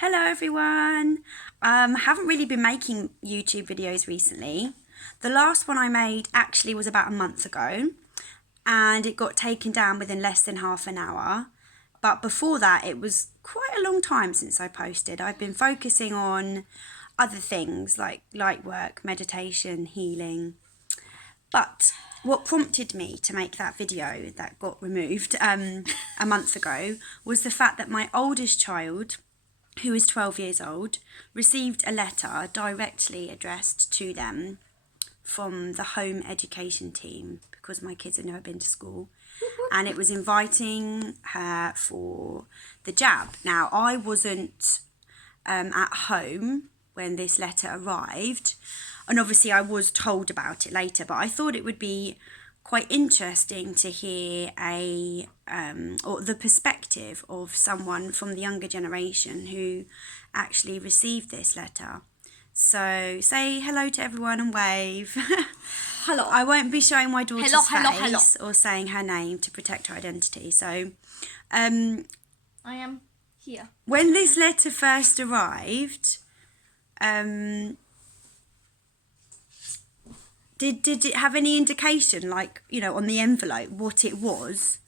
Hello everyone. Haven't really been making YouTube videos recently. The last one I made actually was about a month ago and it got taken down within less than half an hour. But before that it was quite a long time since I posted. I've been focusing on other things like light work, meditation, healing. But what prompted me to make that video that got removed a month ago was the fact that my oldest child, who is 12 years old, received a letter directly addressed to them from the home education team because my kids have never been to school, and it was inviting her for the jab. Now, I wasn't at home when this letter arrived, and obviously I was told about it later, but I thought it would be quite interesting to hear or the perspective of someone from the younger generation who actually received this letter. So say hello to everyone and wave. Hello. I won't be showing my daughter's Hello. or saying her name to protect her identity. So I am here. when this letter first arrived, did it have any indication, like, you know, on the envelope what it was?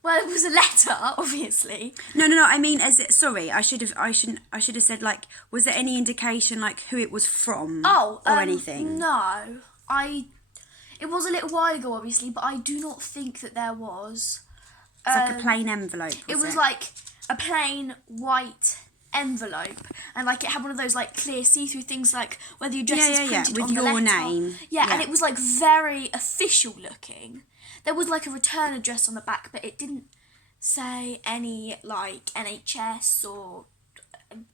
Well, it was a letter, obviously. No. I mean, I should have said, like, was there any indication, like, who it was from? Or anything? No, it was a little while ago, obviously, but I do not think that there was. It's like a plain envelope. It was like a plain white envelope, and like it had one of those like clear see-through things, like where the address is printed with on the your letter. name. Yeah, and it was like very official looking. There was like a return address on the back, but it didn't say any like NHS or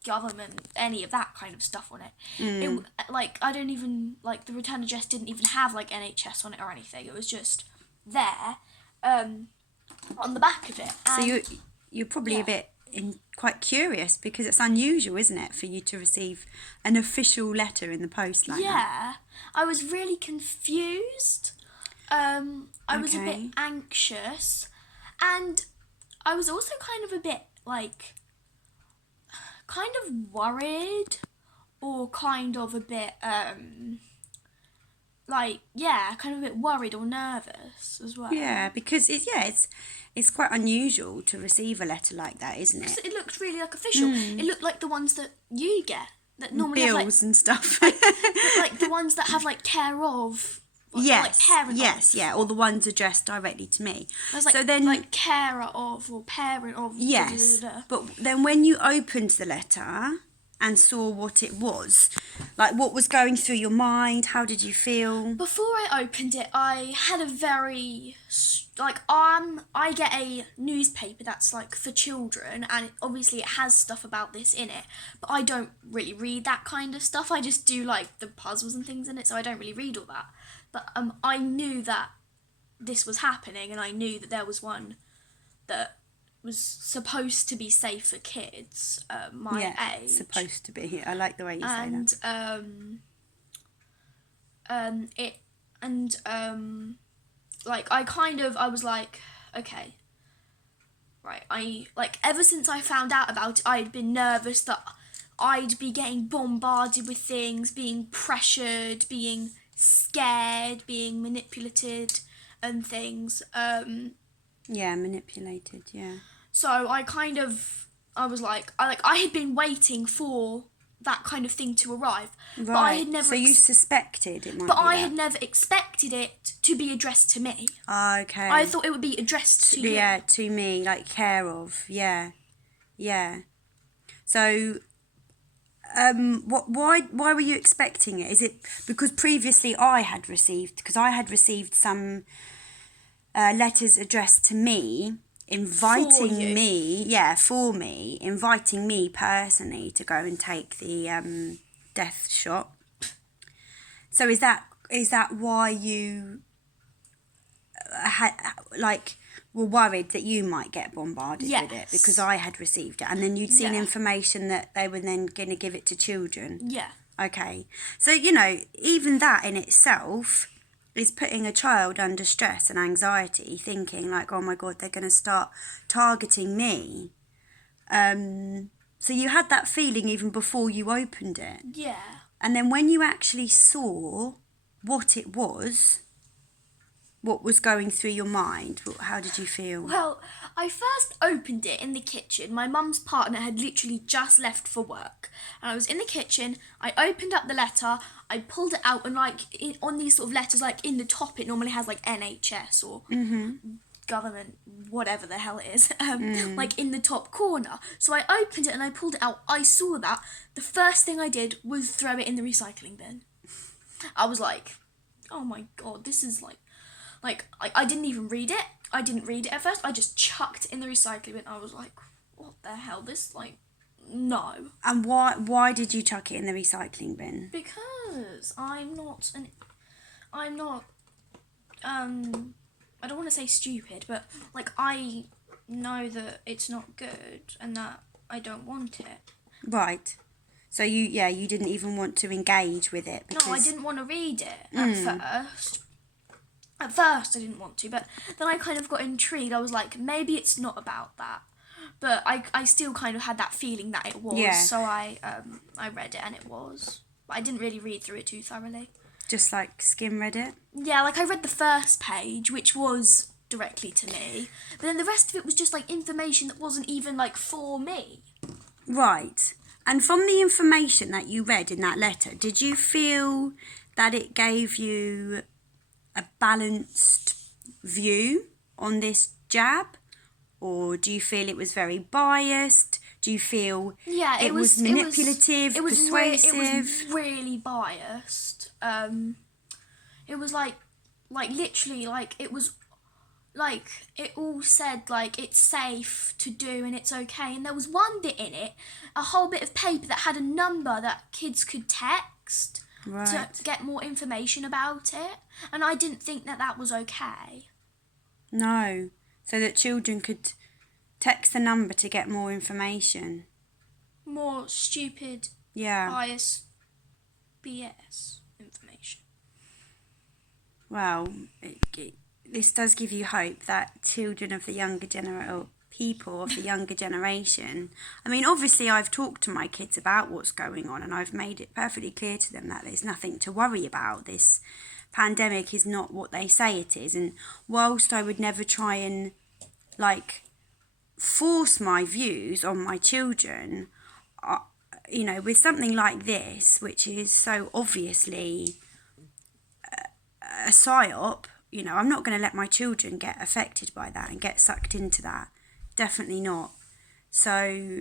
government, any of that kind of stuff on it. It like I don't even like the return address didn't even have like NHS on it or anything. It was just there on the back of it. So you're probably a bit quite curious because it's unusual, isn't it, for you to receive an official letter in the post like that? Yeah, I was really confused. I was a bit anxious, and I was also kind of a bit like kind of worried, or kind of a bit kind of a bit worried or nervous as well. Yeah, because it's quite unusual to receive a letter like that, isn't it? It looked really like official. It looked like the ones that you get that normally bills have, like, and stuff. like the ones that have like care of. Yes, like parent yes, of. yeah, or the ones addressed directly to me. I was like, so then, like carer of or parent of. yes, Da, da, da, da. but then when you opened the letter and saw what it was, like, what was going through your mind? How did you feel? Before I opened it, I had a very I get a newspaper that's like for children, and obviously it has stuff about this in it, but I don't really read that kind of stuff. I just do like the puzzles and things in it, so I don't really read all that. But I knew that this was happening, and I knew that there was one that was supposed to be safe for kids my age. Supposed to be. I like the way you say that. Like I was like, okay, right. I like ever since I found out about it, I'd been nervous that I'd be getting bombarded with things, being pressured, being scared, being manipulated, and things. Manipulated. Yeah. So I was like, I had been waiting for that kind of thing to arrive, Right. but I had never. So you suspected it might. But be I that. had never expected it to be addressed to me. Okay. I thought it would be addressed to you. Yeah, to me, like care of. Yeah. So, why were you expecting it? Is it because previously I had received some letters addressed to me, inviting inviting me personally to go and take the death shot. So is that why you were worried that you might get bombarded with it, because I had received it, and then you'd seen information that they were then going to give it to children? Yeah. Okay. So, you know, even that in itself is putting a child under stress and anxiety, thinking like, oh my God, they're going to start targeting me. So you had that feeling even before you opened it. Yeah. And then when you actually saw what it was, what was going through your mind, how did you feel? Well, I first opened it in the kitchen. My mum's partner had literally just left for work. And I was in the kitchen, I opened up the letter, I pulled it out, and on these sort of letters, like in the top, it normally has like NHS or government, whatever the hell it is, like in the top corner. So I opened it and I pulled it out. I saw that. The first thing I did was throw it in the recycling bin. I was like, oh my God, this is I didn't even read it. I didn't read it at first. I just chucked it in the recycling bin. I was like, what the hell? No. And why did you chuck it in the recycling bin? Because I don't want to say stupid, but I know that it's not good and that I don't want it. Right. So you didn't even want to engage with it because... No, I didn't want to read it at first. At first I didn't want to, but then I kind of got intrigued. I was like, maybe it's not about that. But I still kind of had that feeling that it was. Yeah. So I read it and it was. But I didn't really read through it too thoroughly. Just like skim read it? Yeah, I read the first page, which was directly to me. But then the rest of it was just information that wasn't even for me. Right. And from the information that you read in that letter, did you feel that it gave you a balanced view on this jab? Or do you feel it was very biased? Do you feel it was manipulative, persuasive? It was really biased. It was literally it was it all said it's safe to do and it's okay. And there was one bit in it, a whole bit of paper that had a number that kids could text to get more information about it. And I didn't think that was okay. No. So that children could text the number to get more information. More stupid, biased, BS information. Well, this does give you hope that children of the younger generation, people of the younger generation... I mean, obviously I've talked to my kids about what's going on and I've made it perfectly clear to them that there's nothing to worry about. This pandemic is not what they say it is. And whilst I would never try and force my views on my children, with something like this, which is so obviously a psyop, I'm not going to let my children get affected by that and get sucked into that. Definitely not. So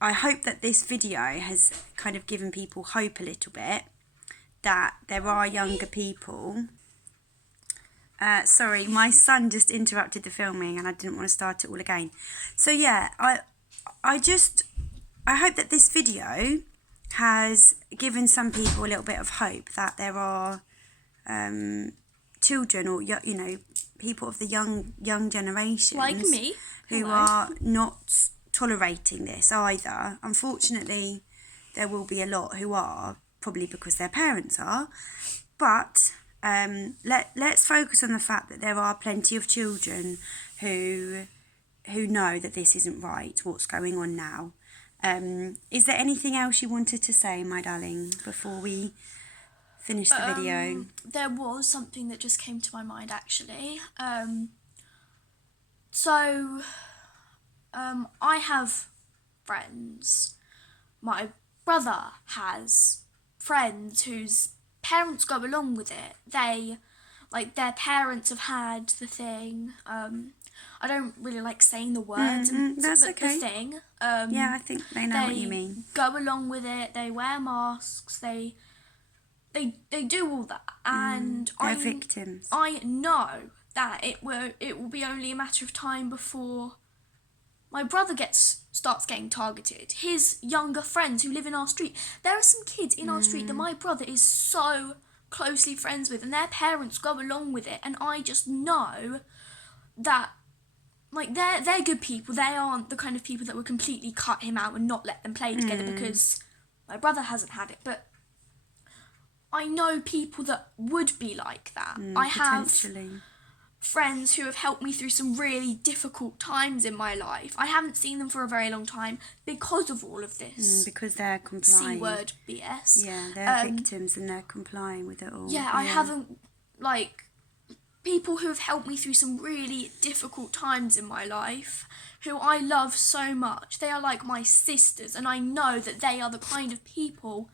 I hope that this video has kind of given people hope a little bit that there are younger people. Sorry, my son just interrupted the filming and I didn't want to start it all again. So yeah, I hope that this video has given some people a little bit of hope that there are children or people of the young generation like me who are not tolerating this either. Unfortunately, there will be a lot who are, probably because their parents are, but let's focus on the fact that there are plenty of children who know that this isn't right, what's going on now. Is there anything else you wanted to say, my darling, before we finish the video? There was something that just came to my mind, actually. I have friends. My brother has friends whose parents go along with it. Their parents have had the thing. I don't really like saying the words. That's okay. The thing. Yeah, I think they know what you mean. Go along with it. They wear masks. They do all that, and they're victims. I know that it will be only a matter of time before my brother starts getting targeted. His younger friends who live in our street. There are some kids in our street that my brother is so closely friends with, and their parents go along with it, and I just know that they're good people. They aren't the kind of people that would completely cut him out and not let them play together because my brother hasn't had it. But I know people that would be like that. I have Potentially. friends who have helped me through some really difficult times in my life. I haven't seen them for a very long time because of all of this Because they're C complying. word BS. Yeah, they're victims and they're complying with it all. Yeah, I haven't, like, people who have helped me through some really difficult times in my life, who I love so much. They are like my sisters, and I know that they are the kind of people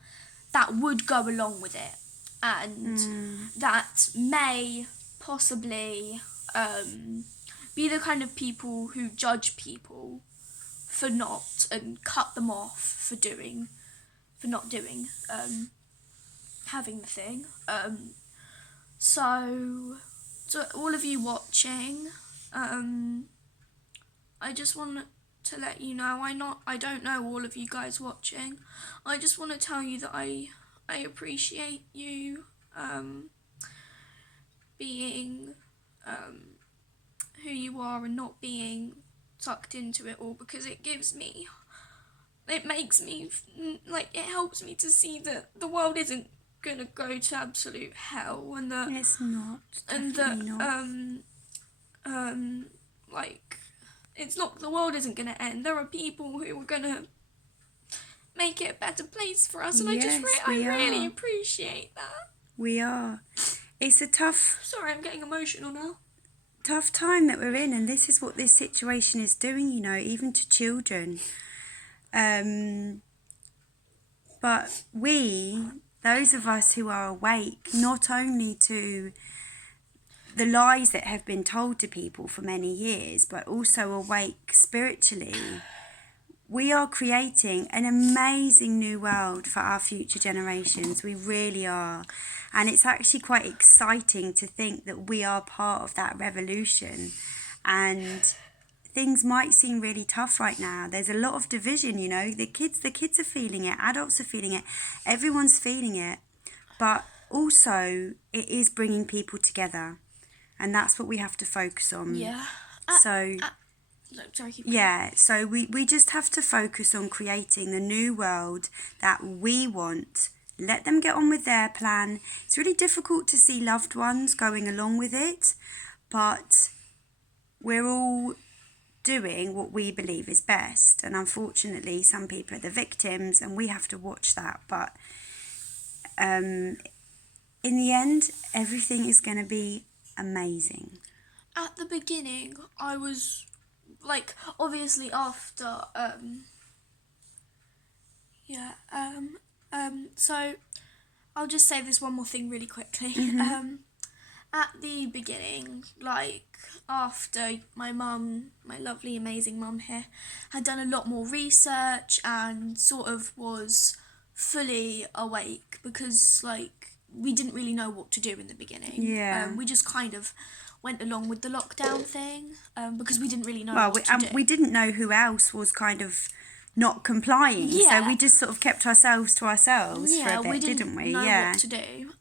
that would go along with it, and that may possibly be the kind of people who judge people for not, and cut them off for not doing, having the thing. So to all of you watching, I just want to let you know, I don't know all of you guys watching. I just want to tell you that I appreciate you being who you are and not being sucked into it all, because it makes me, like, it helps me to see that the world isn't gonna go to absolute hell, and that It's not. and Definitely that not. like, it's not, the world isn't gonna end. There are people who are gonna make it a better place for us, and Yes, I we really are. appreciate that. We are. It's a tough Sorry, I'm getting emotional now. time that we're in, and this is what this situation is doing, you know, even to children. But those of us who are awake, not only to the lies that have been told to people for many years, but also awake spiritually, we are creating an amazing new world for our future generations. We really are. And it's actually quite exciting to think that we are part of that revolution. And things might seem really tough right now. There's a lot of division, you know. The kids are feeling it, adults are feeling it, everyone's feeling it. But also, it is bringing people together. And that's what we have to focus on. Yeah. So we just have to focus on creating the new world that we want. Let them get on with their plan. It's really difficult to see loved ones going along with it, but we're all doing what we believe is best, and unfortunately some people are the victims, and we have to watch that. But in the end, everything is going to be amazing. At the beginning, I was, like, obviously after, so I'll just say this one more thing really quickly. At the beginning, like, after my mum, my lovely, amazing mum here, had done a lot more research and sort of was fully awake, because, like, we didn't really know what to do in the beginning. Yeah. We just kind of went along with the lockdown thing, because we didn't really know what to do. We didn't know who else was kind of not complying, Yeah. so we just sort of kept ourselves to ourselves for a bit, didn't we? Know Yeah. what to do.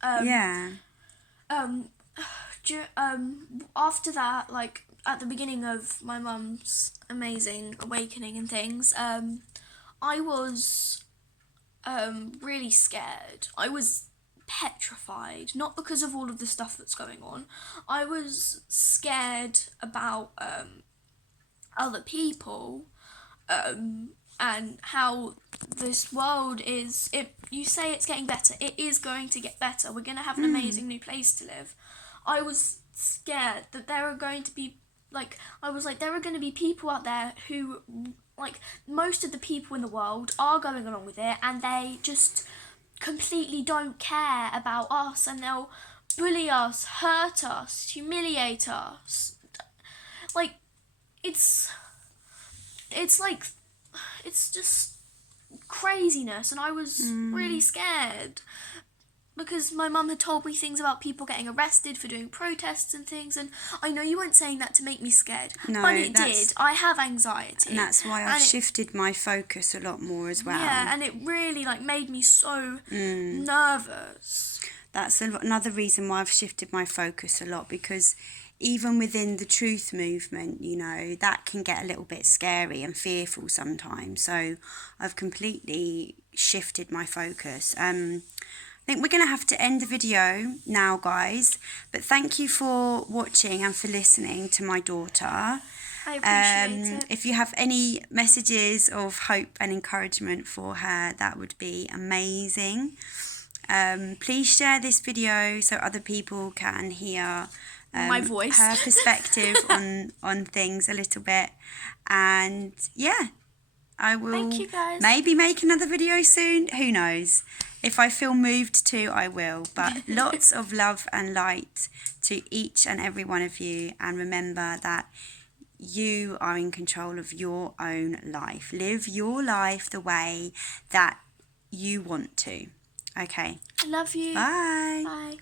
After that, like, at the beginning of my mum's amazing awakening and things, I was really scared. I was petrified, not because of all of the stuff that's going on. I was scared about other people, and how this world is, you say it's getting better, it is going to get better. We're going to have an amazing new place to live. I was scared that there are going to be, like, there are going to be people out there who, like, most of the people in the world are going along with it, and they just completely don't care about us, and they'll bully us, hurt us, humiliate us. Like, it's just craziness, and I was really scared, because my mum had told me things about people getting arrested for doing protests and things, and I know you weren't saying that to make me scared, No, but it did. I have anxiety. And that's why I've shifted my focus a lot more as well. Yeah, and it really, like, made me so nervous. That's another reason why I've shifted my focus a lot, because even within the truth movement, you know, that can get a little bit scary and fearful sometimes. So I've completely shifted my focus. think we're going to have to end the video now, guys. But thank you for watching and for listening to my daughter. I appreciate it. If you have any messages of hope and encouragement for her, that would be amazing. Please share this video so other people can hear My voice. her perspective on things a little bit. And yeah, I will Thank you, guys. maybe make another video soon. Who knows? If I feel moved to, I will. But lots of love and light to each and every one of you. And remember that you are in control of your own life. Live your life the way that you want to. Okay. I love you. Bye. Bye.